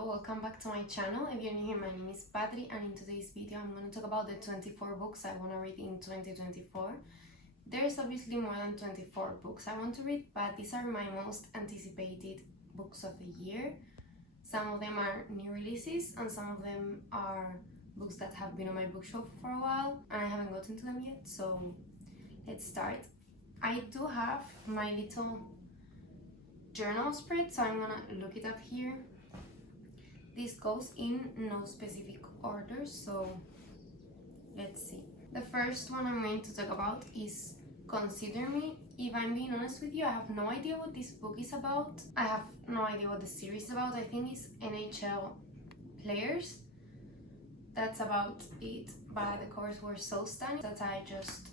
Hello, welcome back to my channel. If you're new here, my name is Patri, and in today's video I'm going to talk about the 24 books I want to read in 2024. There's obviously more than 24 books I want to read, but these are my most anticipated books of the year. Some of them are new releases and some of them are books that have been on my bookshelf for a while and I haven't gotten to them yet, so let's start. I do have my little journal spread, so I'm gonna look it up here. This goes in no specific order, so let's see. The first one I'm going to talk about is Consider Me. If I'm being honest with you, I have no idea what this book is about. I have no idea what the series is about. I think it's NHL players. That's about it, but the covers were so stunning that I just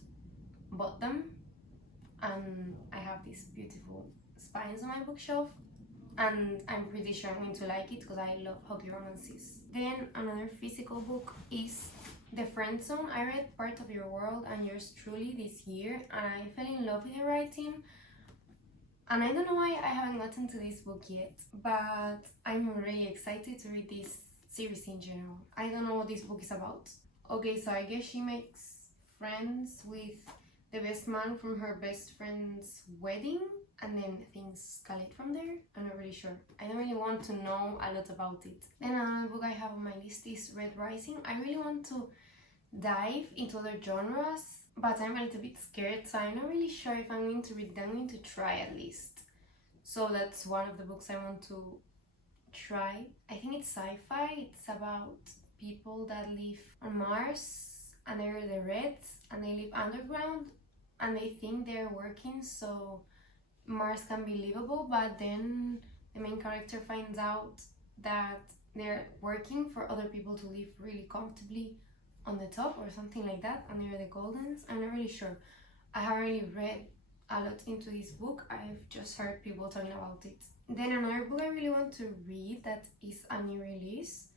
bought them, and I have these beautiful spines on my bookshelf, and I'm pretty sure I'm going to like it because I love hockey romances. Then another physical book is The Friend Zone. I read Part of Your World and Yours Truly this year and I fell in love with the writing, and I don't know why I haven't gotten to this book yet, but I'm really excited to read this series in general. I don't know what this book is about. Okay, so I guess she makes friends with the best man from her best friend's wedding, and then things escalate from there. I'm not really sure. I don't really want to know a lot about it. Then another book I have on my list is Red Rising. I really want to dive into other genres, but I'm a little bit scared, so I'm not really sure if I'm going to read them. I'm going to try at least. So that's one of the books I want to try. I think it's sci-fi. It's about people that live on Mars and they're the Reds and they live underground and they think they're working so Mars can be livable, but then the main character finds out that they're working for other people to live really comfortably on the top or something like that, and they're the Goldens. I'm not really sure. I haven't really read a lot into this book. I've just heard people talking about it. Then another book I really want to read that is a new release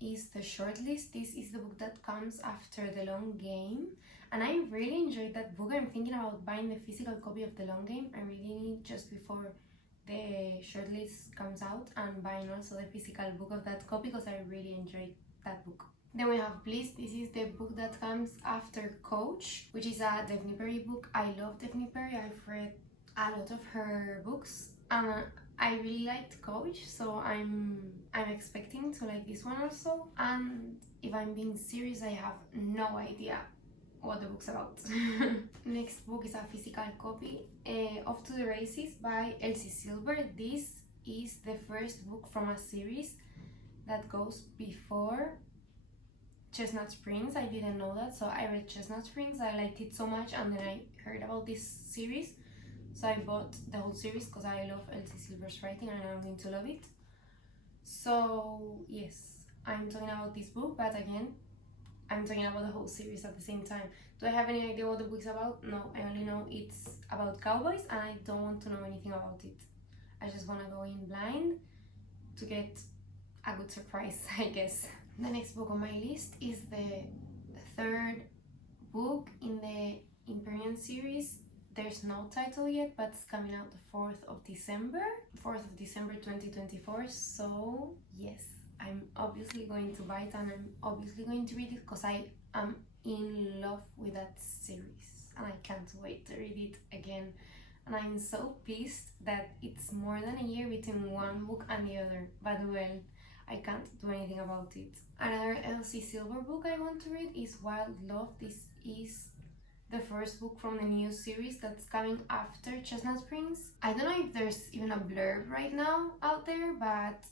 is The Shortlist. This is the book that comes after The Long Game, and I really enjoyed that book. I'm thinking about buying the physical copy of The Long Game. I'm reading it just before the Shortlist comes out and buying also the physical book of that copy because I really enjoyed that book. Then we have Bliss. This is the book that comes after Coach, which is a Daphne Perry book. I love Daphne Perry. I've read a lot of her books and I really liked Coach, so I'm expecting to like this one also. And if I'm being serious, I have no idea what the book's about. Next book is a physical copy, Off to the Races by Elsie Silver. This is the first book from a series that goes before Chestnut Springs. I didn't know that, so I read Chestnut Springs. I liked it so much, and then I heard about this series, so I bought the whole series because I love Elsie Silver's writing and I'm going to love it. So yes, I'm talking about this book, but again, I'm talking about the whole series at the same time. Do I have any idea what the book is about? No, I only know it's about cowboys and I don't want to know anything about it. I just want to go in blind to get a good surprise, I guess. The next book on my list is the third book in the Imperium series. There's no title yet, but it's coming out the 4th of December 2024. So yes, I'm obviously going to buy it and I'm obviously going to read it because I am in love with that series and I can't wait to read it again. And I'm so pissed that it's more than a year between one book and the other, but well, I can't do anything about it. Another Elsie Silver book I want to read is Wild Love. This is the first book from the new series that's coming after Chestnut Springs. I don't know if there's even a blurb right now out there, but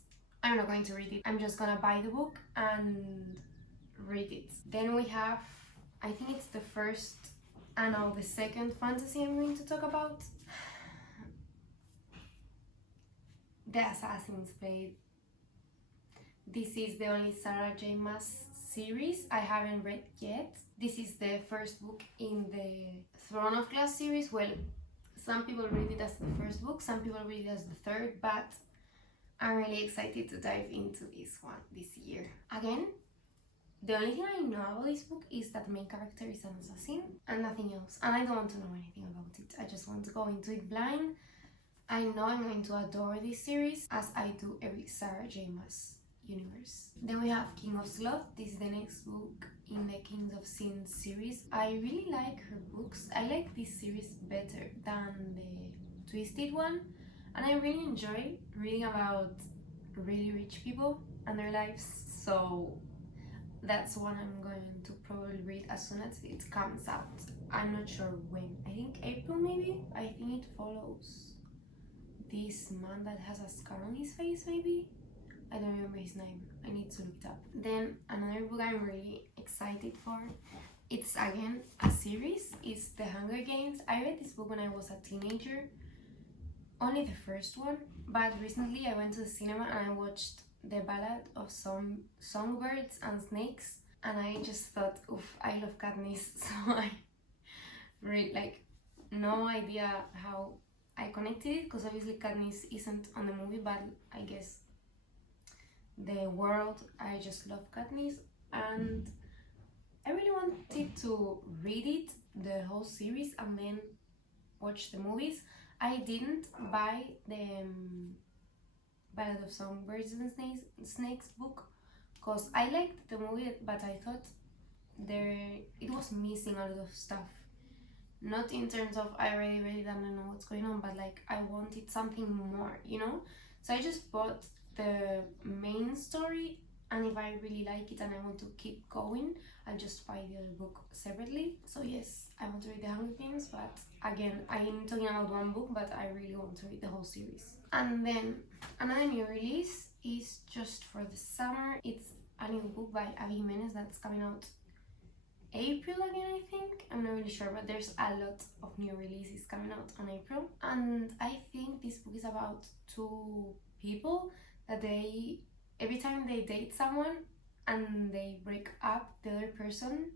I'm not going to read it. I'm just gonna buy the book and read it. Then we have, I think it's the first and now the second fantasy I'm going to talk about. The Assassin's Blade. This is the only Sarah J. Maas series I haven't read yet. This is the first book in the Throne of Glass series. Well, some people read it as the first book, some people read it as the third, but I'm really excited to dive into this one this year. Again, the only thing I know about this book is that the main character is an assassin and nothing else. And I don't want to know anything about it. I just want to go into it blind. I know I'm going to adore this series as I do every Sarah J. Maas universe. Then we have King of Sloth. This is the next book in the Kings of Sin series. I really like her books. I like this series better than the Twisted one, and I really enjoy reading about really rich people and their lives, so that's one I'm going to probably read as soon as it comes out. I'm not sure when. I think April maybe? I think it follows this man that has a scar on his face maybe? I don't remember his name. I need to look it up. Then another book I'm really excited for, it's again a series, it's The Hunger Games. I read this book when I was a teenager, only the first one, but recently I went to the cinema and I watched The Ballad of Songbirds and Snakes, and I just thought, oof, I love Katniss, so I really no idea how I connected it, because obviously Katniss isn't on the movie, but I guess the world, I just love Katniss, and I really wanted to read it, the whole series, and then watch the movies. I didn't buy the Ballad of Songbirds and Snakes book because I liked the movie, but I thought it was missing a lot of stuff. Not in terms of I already read it and I know what's going on, but like I wanted something more, you know? So I just bought the main story, and if I really like it and I want to keep going, I'll just buy the other book separately. So yes, I want to read The Hunger Games, but again, I'm talking about one book, but I really want to read the whole series. And then another new release is just for the summer. It's a new book by Abby Jimenez that's coming out April again, I think. I'm not really sure, but there's a lot of new releases coming out on April. And I think this book is about two people that every time they date someone and they break up, the other person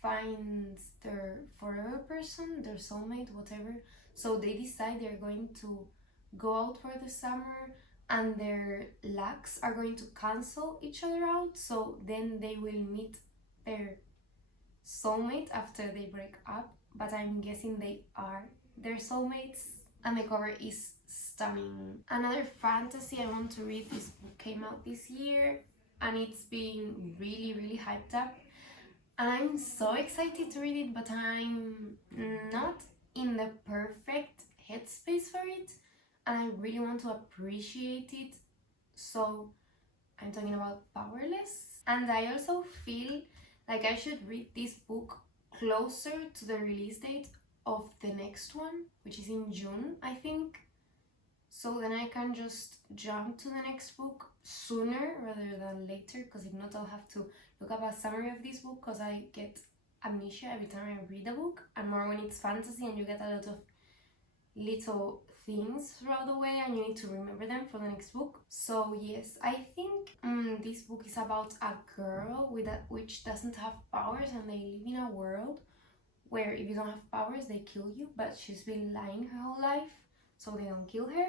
finds their forever person, their soulmate, whatever. So they decide they're going to go out for the summer, and their lacks are going to cancel each other out. So then they will meet their soulmate after they break up, but I'm guessing they are their soulmates, and the cover is stunning. Another fantasy I want to read, this book came out this year and it's been really hyped up, and I'm so excited to read it, but I'm not in the perfect headspace for it, and I really want to appreciate it. So I'm talking about Powerless, and I also feel like I should read this book closer to the release date of the next one, which is in June, I think. So then I can just jump to the next book sooner rather than later, because if not I'll have to look up a summary of this book, because I get amnesia every time I read a book, and more when it's fantasy and you get a lot of little things throughout the way and you need to remember them for the next book. So yes, I think this book is about a girl which doesn't have powers, and they live in a world where if you don't have powers they kill you, but she's been lying her whole life so they don't kill her.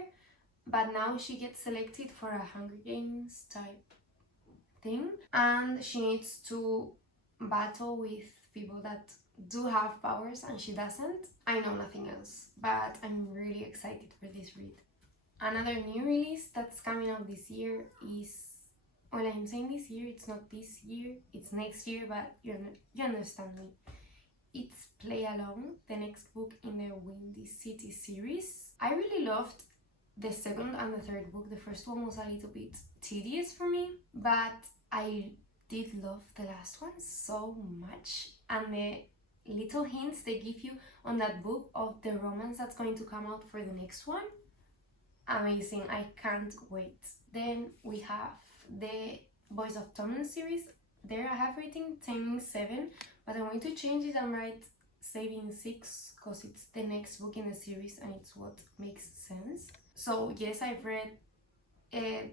But now she gets selected for a Hunger Games type thing, and she needs to battle with people that do have powers and she doesn't. I know nothing else, but I'm really excited for this read. Another new release that's coming out this year is, well, I'm saying this year, it's not this year, it's next year, but you understand me. It's Play Along, the next book in the Windy City series. I really loved the second and the third book. The first one was a little bit tedious for me, but I did love the last one so much, and the little hints they give you on that book of the romance that's going to come out for the next one, amazing. I can't wait. Then we have the Boys of Tommen series. There I have rating Taming 7, but I'm going to change it and write Saving 6, because it's the next book in the series and it's what makes sense. So yes, I've read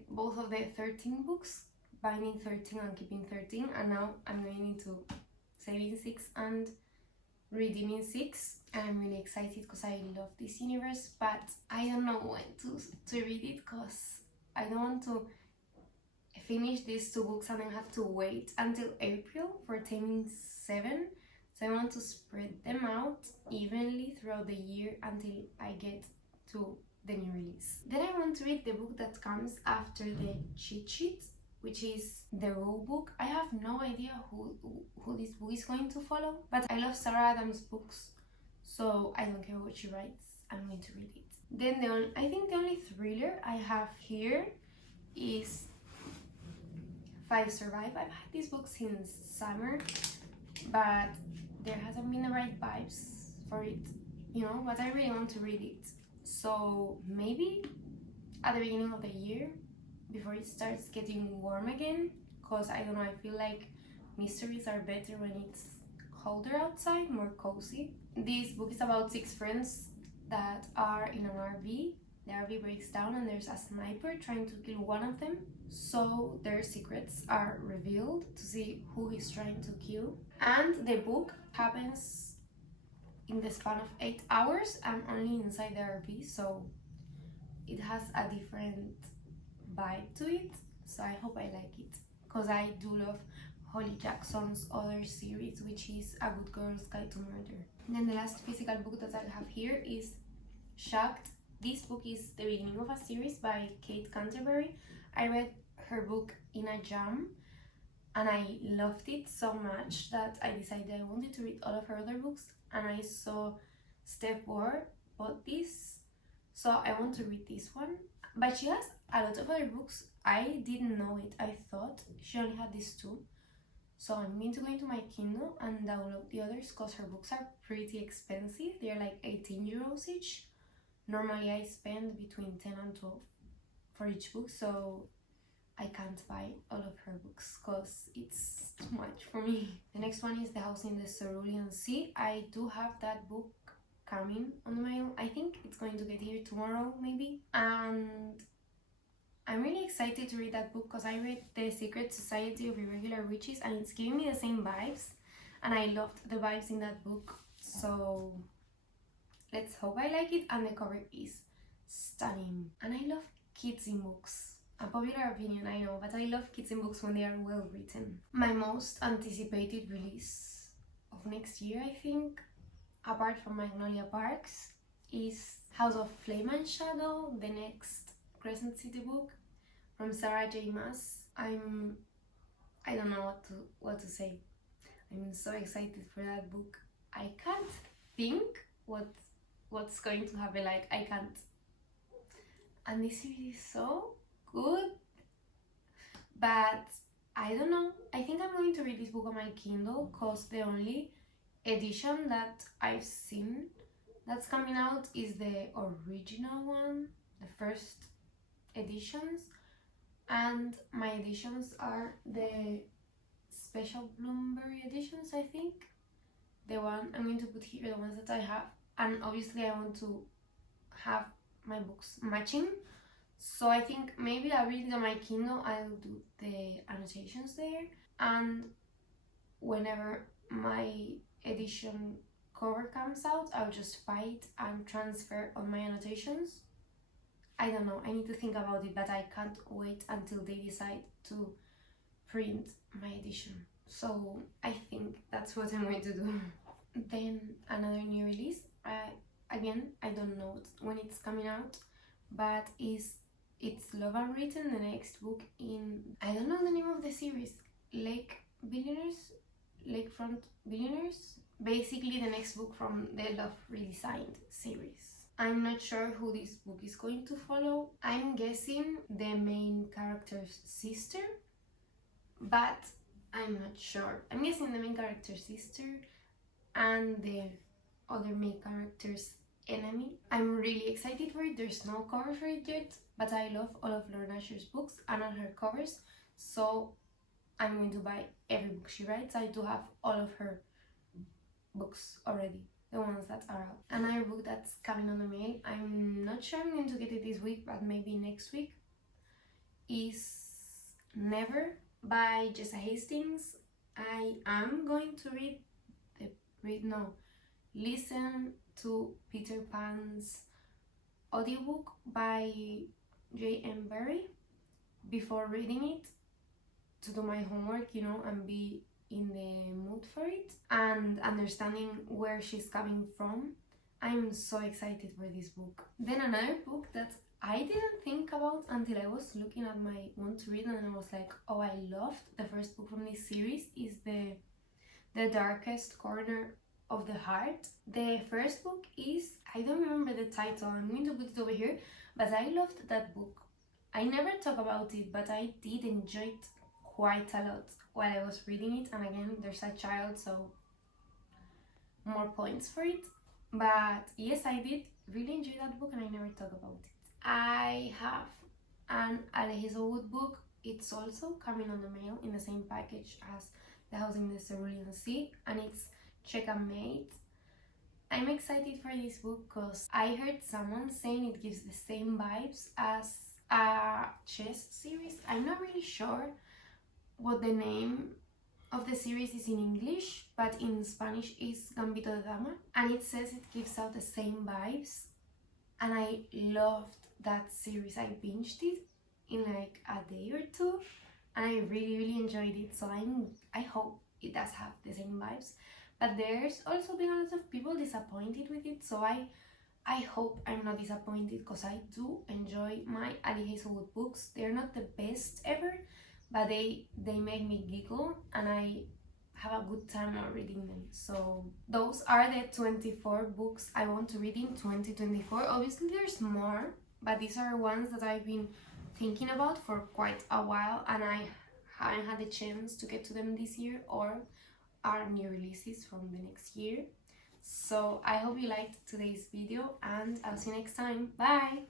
both of the 13 books, Binding 13 and Keeping 13, and now I'm going into Saving 6 and Redeeming 6, and I'm really excited because I love this universe, but I don't know when to read it, because I don't want to finish these two books and then have to wait until April for Taming 7. So I want to spread them out evenly throughout the year until I get to the new release. Then I want to read the book that comes after the cheat sheet. which is the rule book. I have no idea who this book is going to follow, but I love Sarah Adams' books, so I don't care what she writes, I'm going to read it. Then I think the only thriller I have here is Five Survive. I've had this book since summer, but there hasn't been the right vibes for it, you know, but I really want to read it. So maybe at the beginning of the year, before it starts getting warm again, because I don't know, I feel like mysteries are better when it's colder outside, more cozy. This book is about 6 friends that are in an RV. The RV breaks down and there's a sniper trying to kill one of them, so their secrets are revealed to see who he's trying to kill. And the book happens in the span of 8 hours and only inside the RV, so it has a different vibe to it, so I hope I like it, because I do love Holly Jackson's other series, which is A Good Girl's Guide to Murder. And then the last physical book that I have here is Shocked. This book is the beginning of a series by Kate Canterbury. I read her book in a jam and I loved it so much that I decided I wanted to read all of her other books, and I saw Steph Ward bought this, so I want to read this one. But she has a lot of other books. I didn't know it. I thought she only had these 2. So I'm going to go into my Kindle and download the others, because her books are pretty expensive. They're like 18 euros each. Normally I spend between 10 and 12 for each book, so I can't buy all of her books because it's too much for me. The next one is The House in the Cerulean Sea. I do have that book coming on the mail. I think it's going to get here tomorrow maybe, and I'm really excited to read that book because I read The Secret Society of Irregular Witches and it's giving me the same vibes, and I loved the vibes in that book, so let's hope I like it. And the cover is stunning, and I love kids in books. A popular opinion, I know, but I love kids in books when they are well written. My most anticipated release of next year, I think, apart from Magnolia Parks, is House of Flame and Shadow, the next Crescent City book from Sarah J. Maas. I don't know what to say. I'm so excited for that book. I can't think what's going to happen. Like, I can't. And this series is so good, but I don't know. I think I'm going to read this book on my Kindle because the only edition that I've seen that's coming out is the original one, the first editions, and my editions are the special Bloomsbury editions, I think. The one I'm going to put here, the ones that I have, and obviously I want to have my books matching, so I think maybe I'll read it on my Kindle. I'll do the annotations there, and whenever my edition cover comes out, I'll just buy it and transfer on my annotations. I don't know, I need to think about it, but I can't wait until they decide to print my edition, so I think that's what I'm going to do. Then another new release, again, I don't know when it's coming out, but it's Love Unwritten, the next book in, I don't know the name of the series, Lakefront Billionaires, basically the next book from the Love Redesigned series. I'm not sure who this book is going to follow. I'm guessing the main character's sister, but I'm not sure. I'm guessing the main character's sister and the other main character's enemy. I'm really excited for it. There's no cover for it yet, but I love all of Lauren Asher's books and all her covers, so I'm going to buy every book she writes. I do have all of her books already, the ones that are out. Another book that's coming on the mail, I'm not sure I'm going to get it this week, but maybe next week, is Never by Jessa Hastings. I am going to listen to Peter Pan's audiobook by J.M. Barrie before reading it, to do my homework, you know, and be in the mood for it and understanding where she's coming from. I'm so excited for this book. Then another book that I didn't think about until I was looking at my want to read, and I was like, oh, I loved the first book from this series is the Darkest Corner of the Heart. The first book is, I don't remember the title, I'm going to put it over here, but I loved that book. I never talk about it, but I did enjoy it quite a lot while I was reading it, and again, there's a child, so more points for it. But yes, I did really enjoy that book, and I never talk about it. I have an Alejandro Wood book. It's also coming on the mail in the same package as The House in the Cerulean Sea, and it's Checkmate. I'm excited for this book because I heard someone saying it gives the same vibes as a chess series. I'm not really sure what the name of the series is in English, but in Spanish is Gambito de Dama, and it says it gives out the same vibes, and I loved that series. I binged it in like a day or two, and I really enjoyed it, so I hope it does have the same vibes. But there's also been a lot of people disappointed with it, so I hope I'm not disappointed, because I do enjoy my Ali Hazelwood books. They're not the best ever, but they make me giggle, and I have a good time while reading them. So those are the 24 books I want to read in 2024. Obviously there's more, but these are ones that I've been thinking about for quite a while, and I haven't had the chance to get to them this year, or are new releases from the next year. So I hope you liked today's video, and I'll see you next time. Bye!